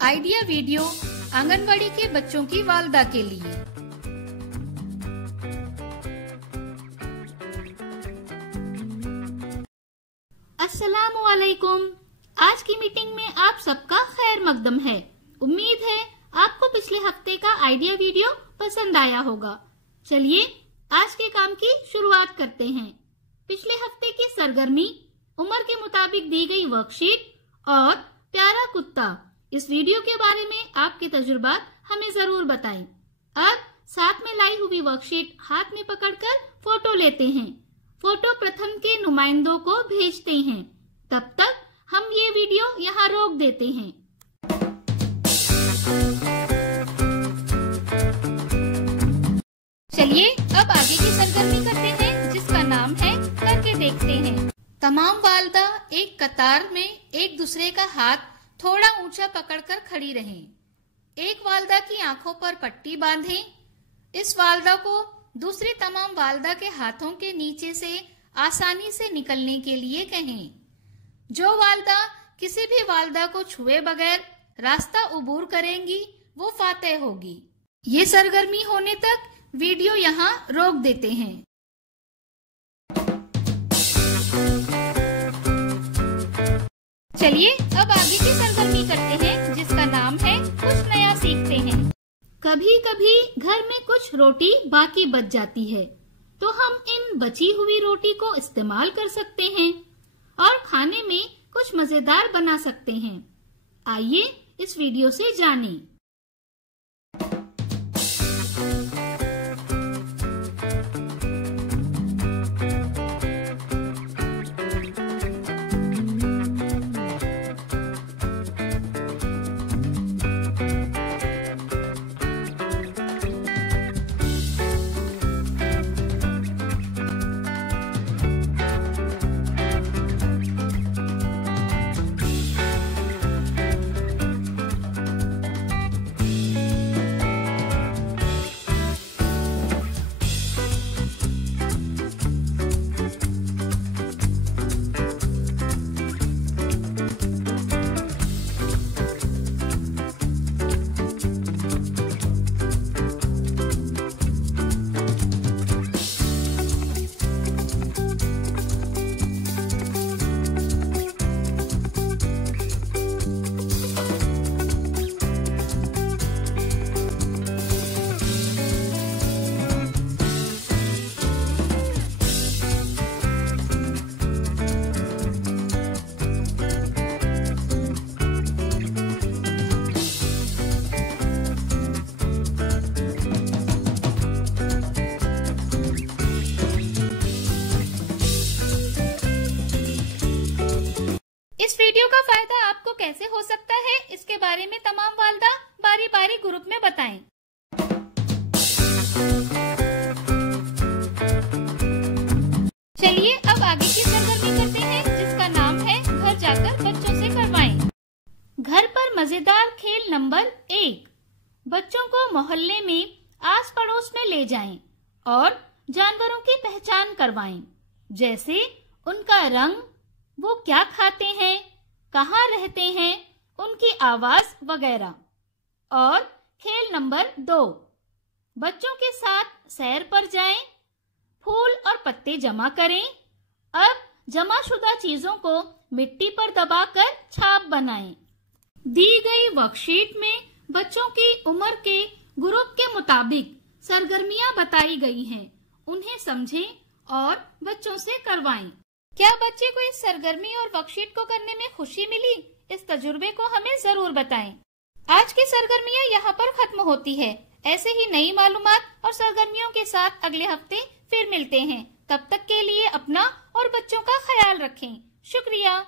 Idea video anganwadi के बच्चों की वालदा के लिए। अस्सलामु अलैकुम। आज की मीटिंग में आप सबका खैर मकदम है। उम्मीद है आपको पिछले हफ्ते का आइडिया वीडियो पसंद आया होगा। चलिए आज के काम की शुरुआत करते हैं। पिछले हफ्ते की सरगर्मी, उम्र के मुताबिक दी गई वर्कशीट और प्यारा कुत्ता, इस वीडियो के बारे में आपके तजुर्बात हमें जरूर बताएं। अब साथ में लाई हुई वर्कशीट हाथ में पकड़कर फोटो लेते हैं। फोटो प्रथम के नुमाइंदों को भेजते हैं। तब तक हम ये वीडियो यहाँ रोक देते हैं। चलिए अब आगे की सरगर्मी करते हैं, जिसका नाम है करके देखते हैं। तमाम वालदा एक कतार में एक दूसरे का हाथ थोड़ा ऊंचा पकड़कर खड़ी रहें। एक वालदा की आंखों पर पट्टी बांधें। इस वालदा को दूसरी तमाम वालदा के हाथों के नीचे से आसानी से निकलने के लिए कहें। जो वालदा किसी भी वालदा को छुए बगैर रास्ता उबूर करेंगी वो फातेह होगी। ये सरगर्मी होने तक वीडियो यहाँ रोक देते हैं। चलिए अब आगे की सरगर्मी करते हैं, जिसका नाम है कुछ नया सीखते हैं। कभी कभी घर में कुछ रोटी बाकी बच जाती है, तो हम इन बची हुई रोटी को इस्तेमाल कर सकते हैं और खाने में कुछ मजेदार बना सकते हैं। आइए इस वीडियो से जानें। इस वीडियो का फायदा आपको कैसे हो सकता है, इसके बारे में तमाम वालदा बारी बारी ग्रुप में बताएं। चलिए अब आगे की सरगर्मी करते हैं, जिसका नाम है घर जाकर बच्चों से करवाएं। घर पर मजेदार खेल नंबर 1। बच्चों को मोहल्ले में आस पड़ोस में ले जाएं और जानवरों की पहचान करवाएं, जैसे उनका रंग, वो क्या खाते हैं, कहाँ रहते हैं, उनकी आवाज वगैरह। और खेल नंबर 2, बच्चों के साथ सैर पर जाएं, फूल और पत्ते जमा करें। अब जमाशुदा चीजों को मिट्टी पर दबाकर छाप बनाएं। दी गई वर्कशीट में बच्चों की उम्र के ग्रुप के मुताबिक सरगर्मियां बताई गई हैं। उन्हें समझें और बच्चों से करवाएं। क्या बच्चे को इस सरगर्मी और वर्कशीट को करने में खुशी मिली? इस तजुर्बे को हमें जरूर बताएं। आज की सरगर्मियां यहाँ पर खत्म होती है। ऐसे ही नई मालूमात और सरगर्मियों के साथ अगले हफ्ते फिर मिलते हैं। तब तक के लिए अपना और बच्चों का ख्याल रखें। शुक्रिया।